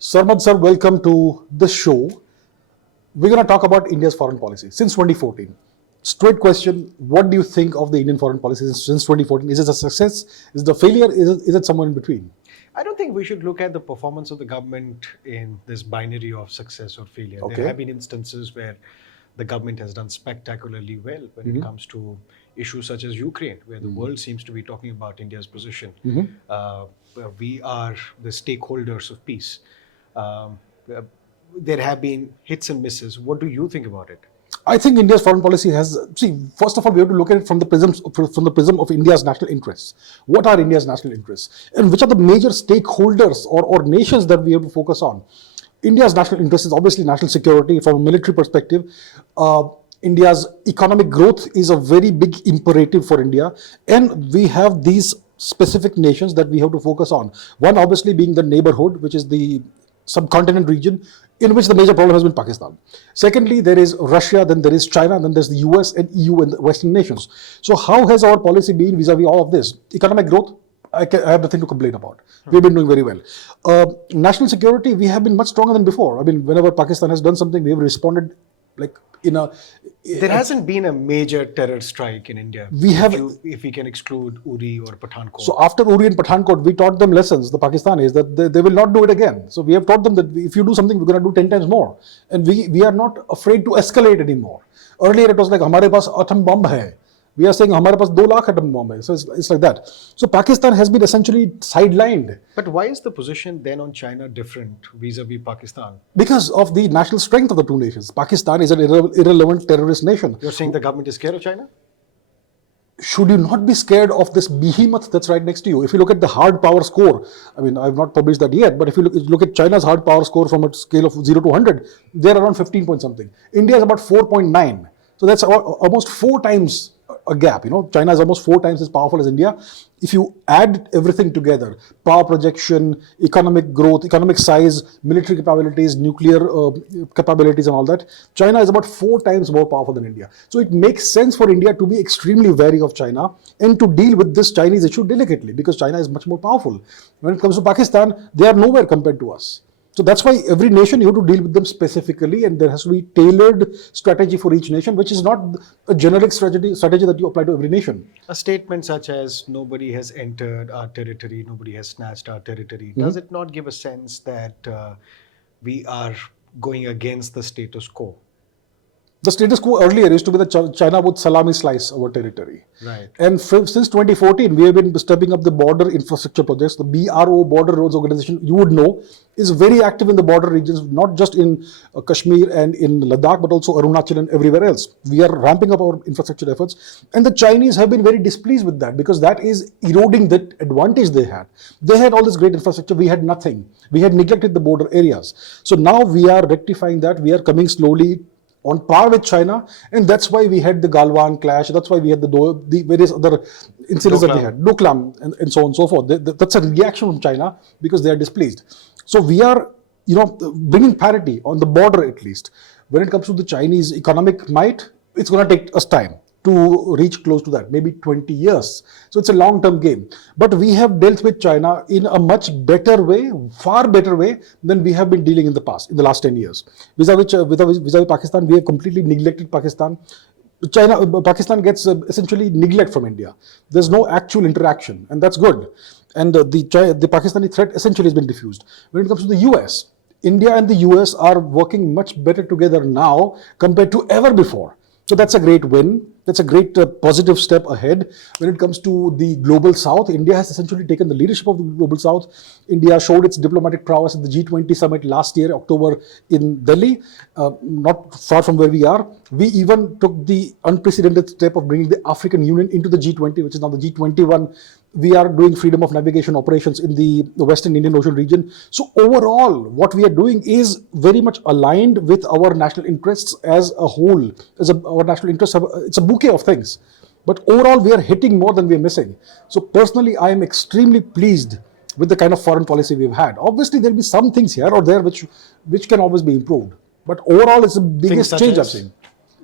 Sarmad sir, welcome to the show. We're going to talk about India's foreign policy since 2014. Straight question, what do you think of the Indian foreign policy since 2014? Is it a success? Is it a failure? Is it somewhere in between? I don't think we should look at the performance of the government in this binary of success or failure. Okay. There have been instances where the government has done spectacularly well when it comes to issues such as Ukraine, where the world seems to be talking about India's position. Where we are the stakeholders of peace. There have been hits and misses. What do you think about it? I think India's foreign policy first of all, we have to look at it from the prism of India's national interests. What are India's national interests? And which are the major stakeholders or nations that we have to focus on? India's national interest is obviously national security from a military perspective. India's economic growth is a very big imperative for India. And we have these specific nations that we have to focus on. One obviously being the neighborhood, which is the subcontinent region, in which the major problem has been Pakistan. Secondly, there is Russia, then there is China, then there's the US and EU and the Western nations. So how has our policy been vis-a-vis all of this? Economic growth, I have nothing to complain about. We've been doing very well. National security, we have been much stronger than before. I mean, whenever Pakistan has done something, we have responded like in a... There hasn't been a major terror strike in India. If we can exclude Uri or Pathankot. So after Uri and Pathankot, we taught them lessons, the Pakistanis, that they will not do it again. So we have taught them that if you do something, we're going to do 10 times more. And we are not afraid to escalate anymore. Earlier it was like, hamare paas atom bomb hai. We are saying, hamare paas 2 lakh atom bomb hai. So it's like that. So Pakistan has been essentially sidelined. But why is the position then on China different vis-a-vis Pakistan? Because of the national strength of the two nations. Pakistan is an irrelevant terrorist nation. You're saying the government is scared of China? Should you not be scared of this behemoth that's right next to you? If you look at the hard power score, I mean, I've not published that yet, but if you look at China's hard power score from a scale of 0 to 100, they're around 15 point something. India is about 4.9. So that's almost 4 times a gap. You know, China is almost 4 times as powerful as India. If you add everything together, power projection, economic growth, economic size, military capabilities, nuclear capabilities and all that, China is about 4 times more powerful than India. So it makes sense for India to be extremely wary of China and to deal with this Chinese issue delicately, because China is much more powerful. When it comes to Pakistan, they are nowhere compared to us. So that's why every nation, you have to deal with them specifically, and there has to be tailored strategy for each nation, which is not a generic strategy that you apply to every nation. A statement such as nobody has entered our territory, nobody has snatched our territory, does it not give a sense that we are going against the status quo? The status quo earlier used to be that China would salami slice our territory. Right. And since 2014, we have been stepping up the border infrastructure projects. The BRO, Border Roads Organization, you would know, is very active in the border regions, not just in Kashmir and in Ladakh, but also Arunachal and everywhere else. We are ramping up our infrastructure efforts. And the Chinese have been very displeased with that, because that is eroding that advantage they had. They had all this great infrastructure. We had nothing. We had neglected the border areas. So now we are rectifying that. We are coming slowly on par with China, and that's why we had the Galwan clash. That's why we had the various other incidents that we had, Doklam, and so on and so forth. That's a reaction from China because they are displeased. So we are, bringing parity on the border at least. When it comes to the Chinese economic might, it's going to take us time to reach close to that, maybe 20 years. So it's a long-term game. But we have dealt with China in a much better way, far better way than we have been dealing in the past, in the last 10 years. Vis-a-vis Pakistan, we have completely neglected Pakistan. Pakistan gets essentially neglect from India. There's no actual interaction, and that's good. And the Pakistani threat essentially has been diffused. When it comes to the US, India and the US are working much better together now compared to ever before. So that's a great win. That's a great positive step ahead. When it comes to the global south, India has essentially taken the leadership of the global south. India showed its diplomatic prowess at the G20 summit last year, October, in Delhi, not far from where we are. We even took the unprecedented step of bringing the African Union into the G20, which is now the G21. We are doing freedom of navigation operations in the Western Indian Ocean region. So overall, what we are doing is very much aligned with our national interests as a whole. Our national interests it's a bouquet of things. But overall, we are hitting more than we are missing. So personally, I am extremely pleased with the kind of foreign policy we've had. Obviously, there'll be some things here or there which can always be improved. But overall, it's the biggest change I've seen.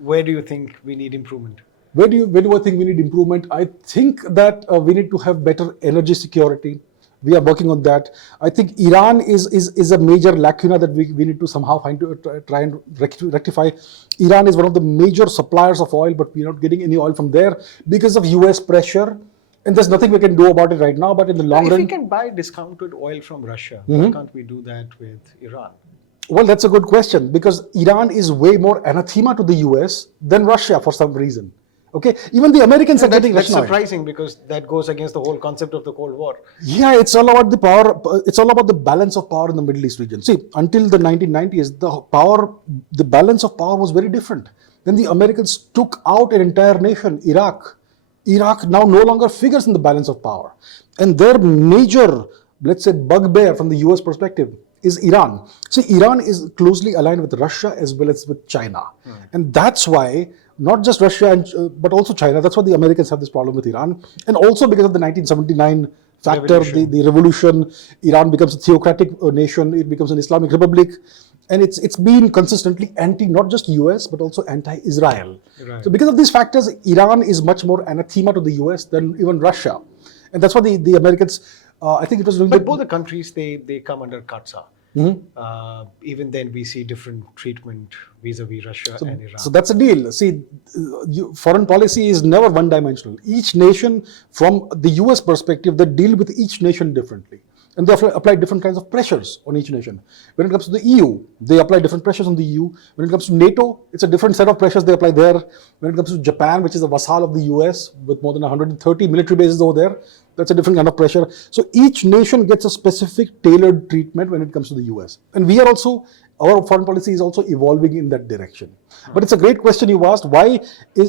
Where do you think we need improvement? Where do I think we need improvement? I think that we need to have better energy security. We are working on that. I think Iran is a major lacuna that we need to somehow try and rectify. Iran is one of the major suppliers of oil, but we're not getting any oil from there because of US pressure. And there's nothing we can do about it right now. But in the long If run, we can buy discounted oil from Russia, why can't we do that with Iran? well, that's a good question, because Iran is way more anathema to the US than Russia for some reason. Okay, even the Americans are getting That's Russian oil. surprising, because that goes against the whole concept of the Cold War. Yeah, it's all about the power. It's all about the balance of power in the Middle East region. See, until the 1990s, the balance of power was very different. Then the Americans took out an entire nation, Iraq. Iraq now no longer figures in the balance of power. And their major, let's say, bugbear from the US perspective is Iran. See, Iran is closely aligned with Russia as well as with China. And that's why, not just Russia, but also China, that's why the Americans have this problem with Iran. And also because of the 1979 factor, the revolution, Iran becomes a theocratic nation, it becomes an Islamic republic. And it's been consistently not just US, but also anti-Israel. Right. So because of these factors, Iran is much more anathema to the US than even Russia. And that's why the Americans, I think it was... But both the countries, they come under Katsa. Even then, we see different treatment vis-a-vis Russia and Iran. So that's a deal. See, foreign policy is never one-dimensional. Each nation, from the US perspective, they deal with each nation differently. And they apply different kinds of pressures on each nation. When it comes to the EU, they apply different pressures on the EU. When it comes to NATO, it's a different set of pressures they apply there. When it comes to Japan, which is a vassal of the US with more than 130 military bases over there, that's a different kind of pressure. So each nation gets a specific tailored treatment when it comes to the US. And we are also, our foreign policy is also evolving in that direction. But it's a great question you asked. Why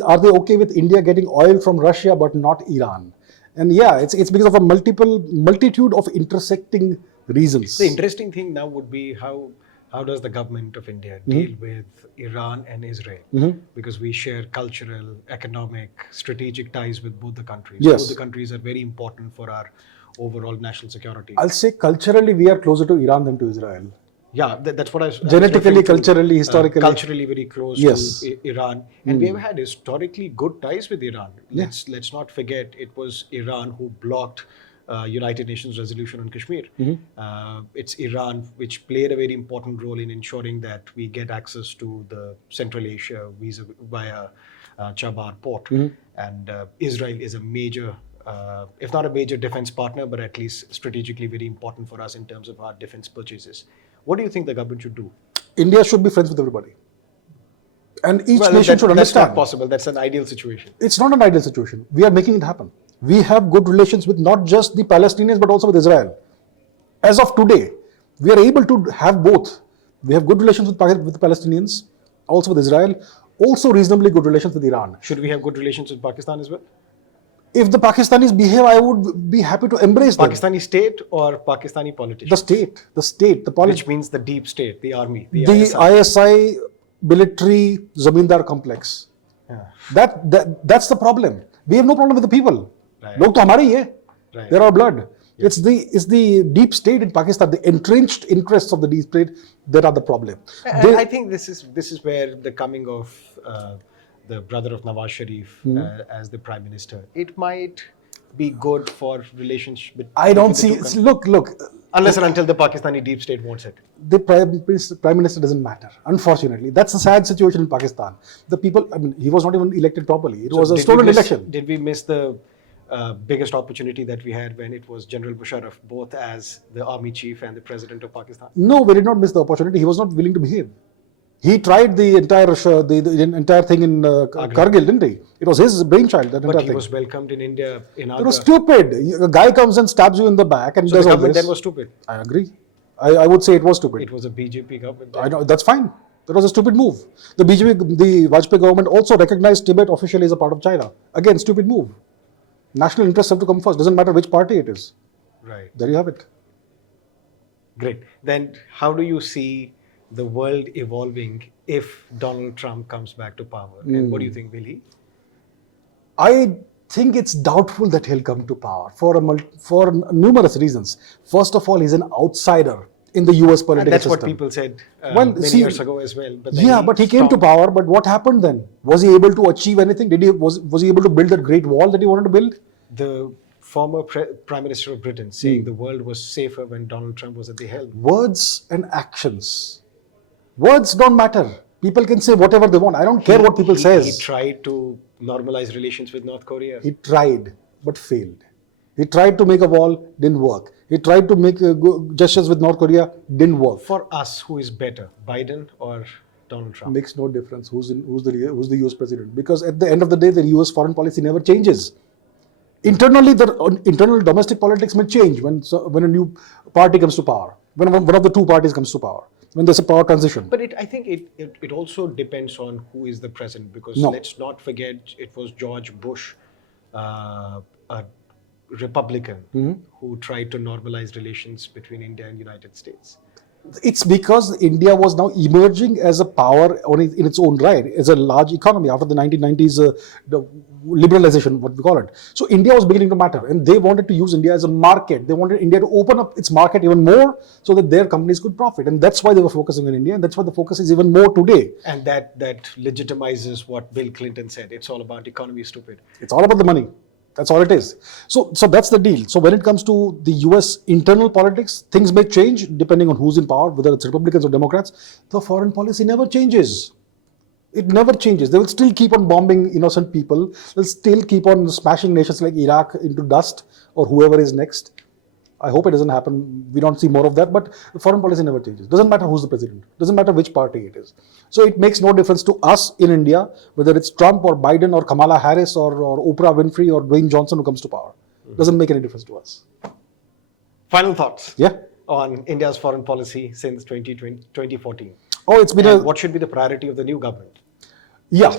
are they okay with India getting oil from Russia but not Iran? And yeah, it's because of a multitude of intersecting reasons. The interesting thing now would be how does the government of India deal with Iran and Israel? Because we share cultural, economic, strategic ties with both the countries. Yes. Both the countries are very important for our overall national security. I'll say culturally we are closer to Iran than to Israel. Yeah, that's what I was Genetically, culturally, historically. Culturally very close Yes. to Iran. And we've had historically good ties with Iran. Let's not forget, it was Iran who blocked United Nations resolution on Kashmir. It's Iran which played a very important role in ensuring that we get access to the Central Asia via Chavda port. And Israel is a major, if not a major defense partner, but at least strategically very important for us in terms of our defense purchases. What do you think the government should do? India should be friends with everybody. And each nation should understand. That's not possible. That's an ideal situation. It's not an ideal situation. We are making it happen. We have good relations with not just the Palestinians, but also with Israel. As of today, we are able to have both. We have good relations with the Palestinians, also with Israel, also reasonably good relations with Iran. Should we have good relations with Pakistan as well? If the Pakistanis behave, I would be happy to embrace them. Pakistani state or Pakistani politicians? The state, Which means the deep state, the army, the ISI military Zamindar complex. That's the problem. We have no problem with the people. Log to hamare hi hai. They're our blood. Yeah. It's the deep state in Pakistan, the entrenched interests of the deep state that are the problem. I think this is where the coming of the brother of Nawaz Sharif as the Prime Minister, it might be good for relationship. I don't see. Look. Unless and until the Pakistani deep state wants it. The Prime Minister doesn't matter. Unfortunately, that's a sad situation in Pakistan. The people. I mean, he was not even elected properly. It was a stolen election. Did we miss the biggest opportunity that we had when it was General Musharraf, both as the army chief and the president of Pakistan? No, we did not miss the opportunity. He was not willing to behave. He tried the entire thing in Kargil, didn't he? It was his brainchild. But he was welcomed in India in Agra. It was stupid. A guy comes and stabs you in the back and so does the all government this. then was stupid. I agree. I would say it was stupid. It was a BJP government. I know, that's fine. That was a stupid move. The Vajpayee government also recognized Tibet officially as a part of China. Again, stupid move. National interests have to come first. Doesn't matter which party it is. Right. There you have it. Great. Then how do you see the world evolving if Donald Trump comes back to power? And what do you think, will he? I think it's doubtful that he'll come to power for numerous reasons. First of all, he's an outsider in the US political and that's system. what people said many years ago as well. But he came to power. But what happened then? Was he able to achieve anything? Was he able to build that great wall that he wanted to build? The former Prime Minister of Britain saying the world was safer when Donald Trump was at the helm. Words and actions. Words don't matter. People can say whatever they want. I don't care what people say. He tried to normalize relations with North Korea. He tried, but failed. He tried to make a wall, didn't work. He tried to make gestures with North Korea, didn't work. For us, who is better, Biden or Donald Trump? Makes no difference who's the US president, because at the end of the day, the US foreign policy never changes. Internally, the internal domestic politics may change when a new party comes to power, when one of the two parties comes to power, when there's a power transition. But I think it also depends on who is the president, because let's not forget it was George Bush, a Republican, who tried to normalize relations between India and United States. It's because India was now emerging as a power in its own right, as a large economy after the 1990s the liberalization, what we call it. So India was beginning to matter, and they wanted to use India as a market. They wanted India to open up its market even more so that their companies could profit. And that's why they were focusing on India, and that's why the focus is even more today. And that legitimizes what Bill Clinton said. It's all about economy, stupid. It's all about the money. That's all it is. So that's the deal. So when it comes to the US internal politics, things may change depending on who's in power, whether it's Republicans or Democrats. The foreign policy never changes. It never changes. They will still keep on bombing innocent people. They'll still keep on smashing nations like Iraq into dust, or whoever is next. I hope it doesn't happen. We don't see more of that, but the foreign policy never changes. Doesn't matter who's the president. Doesn't matter which party it is. So it makes no difference to us in India, whether it's Trump or Biden or Kamala Harris or Oprah Winfrey or Dwayne Johnson who comes to power. Doesn't make any difference to us. Final thoughts on India's foreign policy since 2014. Oh, it's been what should be the priority of the new government?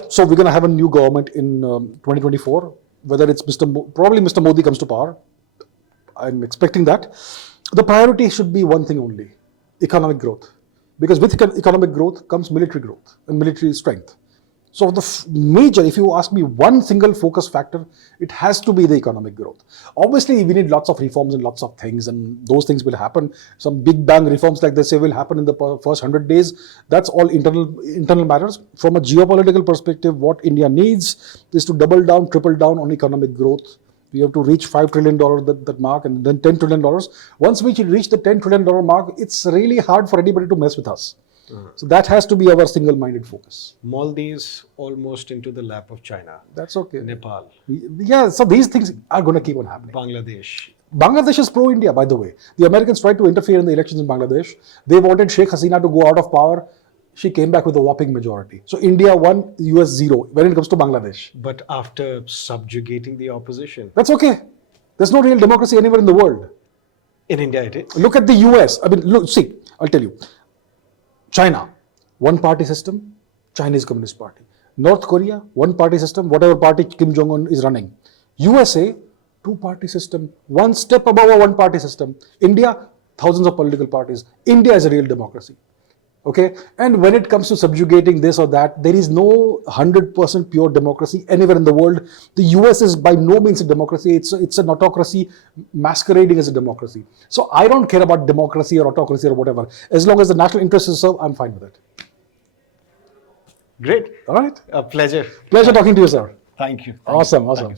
So we're going to have a new government in 2024. Whether it's probably Mr. Modi comes to power. I'm expecting that. The priority should be one thing only: economic growth. Because with economic growth comes military growth and military strength. So the major, if you ask me one single focus factor, it has to be the economic growth. Obviously, we need lots of reforms and lots of things, and those things will happen. Some big bang reforms, like they say, will happen in the first 100 days. That's all internal matters. From a geopolitical perspective, what India needs is to double down, triple down on economic growth. We have to reach $5 trillion that mark, and then $10 trillion. Once we reach the $10 trillion mark, it's really hard for anybody to mess with us. So that has to be our single-minded focus. Maldives almost into the lap of China. That's okay. Nepal. So these things are going to keep on happening. Bangladesh is pro-India, by the way. The Americans tried to interfere in the elections in Bangladesh. They wanted Sheikh Hasina to go out of power. She came back with a whopping majority. So India won, US 0 when it comes to Bangladesh. But after subjugating the opposition. That's okay. There's no real democracy anywhere in the world. In India it is. Look at the US. See, I'll tell you. China, one-party system, Chinese Communist Party. North Korea, one-party system, whatever party Kim Jong-un is running. USA, two-party system, one step above a one-party system. India, thousands of political parties. India is a real democracy. Okay, and when it comes to subjugating this or that, there is no 100% pure democracy anywhere in the world. The US is by no means a democracy. It's an autocracy masquerading as a democracy. So I don't care about democracy or autocracy or whatever. As long as the national interest is served, I'm fine with it. Great. All right. A pleasure. Pleasure talking to you, sir. Thank you. Awesome. Thank you.